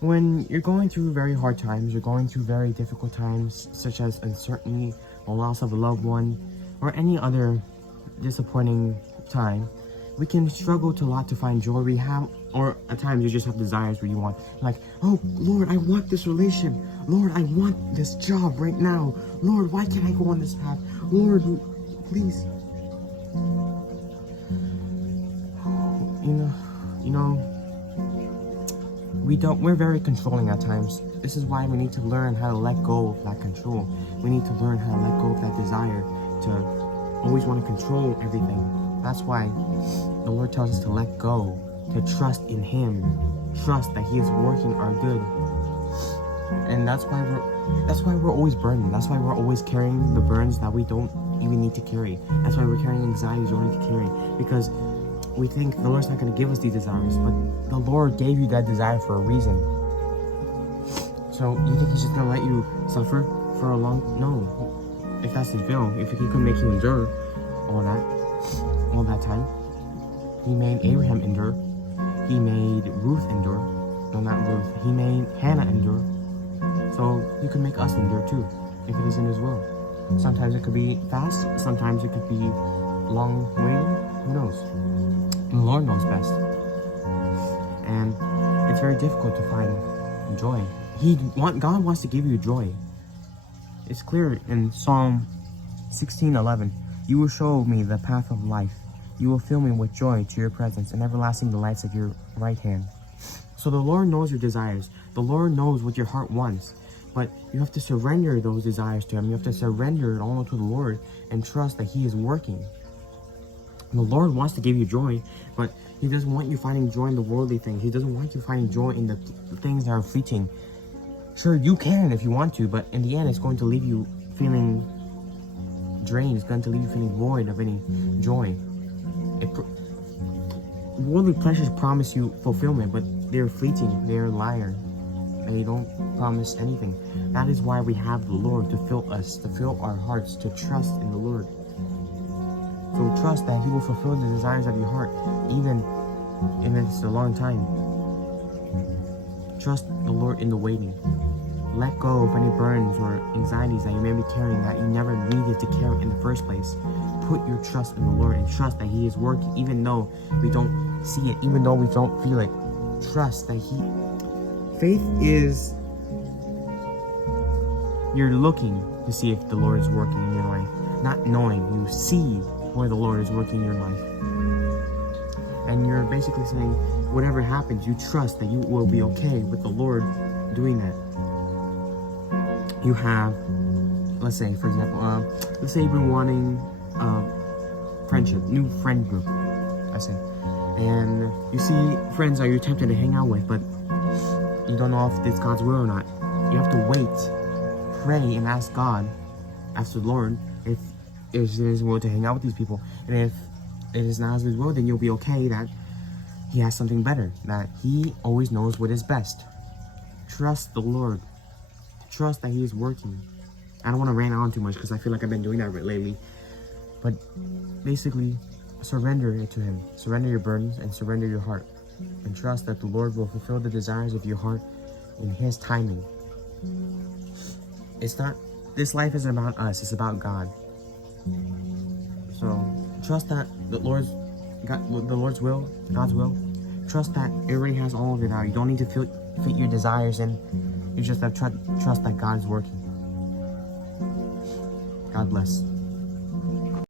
When you're going through very hard times, you're going through very difficult times, such as uncertainty or loss of a loved one, or any other disappointing time, we can struggle to a lot to find joy. Or at times you just have desires where you want, like, oh Lord, I want this relationship. Lord, I want this job right now. Lord, why can't I go on this path? Lord, please. You know, we're very controlling at times. This is why we need to learn how to let go of that control. We need to learn how to let go of that desire to always want to control everything. That's why the Lord tells us to let go, to trust in Him, trust that He is working our good. And that's why we're always burdened. That's why we're always carrying the burdens that we don't even need to carry. That's why we're carrying anxieties we don't need to carry, because we think the Lord's not going to give us these desires, but the Lord gave you that desire for a reason. So you think He's just going to let you suffer for a long... No. If that's His will, if He could make you endure all that time. He made Abraham endure. He made Ruth endure. No, not Ruth. He made Hannah endure. So He could make us endure too, if it is in His will. Sometimes it could be fast. Sometimes it could be long waiting. Who knows? The Lord knows best. And it's very difficult to find joy. God wants to give you joy. It's clear in Psalm 16:11. You will show me the path of life. You will fill me with joy to your presence and everlasting delights at your right hand. So the Lord knows your desires. The Lord knows what your heart wants. But you have to surrender those desires to Him. You have to surrender it all to the Lord and trust that He is working. The Lord wants to give you joy, but He doesn't want you finding joy in the worldly things. He doesn't want you finding joy in the things that are fleeting. Sure, you can if you want to, but in the end, it's going to leave you feeling drained. It's going to leave you feeling void of any joy. Worldly pleasures promise you fulfillment, but they're fleeting. They're a liar. They don't promise anything. That is why we have the Lord to fill us, to fill our hearts, to trust in the Lord. So trust that He will fulfill the desires of your heart, even if it's a long time. Trust the Lord in the waiting. Let go of any burdens or anxieties that you may be carrying that you never needed to carry in the first place. Put your trust in the Lord and trust that He is working, even though we don't see it, even though we don't feel it. Trust that Faith is you're looking to see if the Lord is working in your life, not knowing. You see where the Lord is working in your life. And you're basically saying, whatever happens, you trust that you will be okay with the Lord doing that. You have, let's say, for example, let's say you've been wanting friendship, new friend group, I say. And you see friends that you're tempted to hang out with, but you don't know if it's God's will or not. You have to wait, pray, and ask God, ask the Lord, if it is His will to hang out with these people. And if it is not His will, then you'll be okay that He has something better, that He always knows what is best. Trust the Lord. Trust that He is working. I don't want to rant on too much because I feel like I've been doing that lately. But basically, surrender it to Him. Surrender your burdens and surrender your heart. And trust that the Lord will fulfill the desires of your heart in His timing. This life isn't about us, it's about God. So trust that the Lord's will, God's will. Trust that it already has all of it out. You don't need to fit your desires in. You just have to trust that God is working. God bless.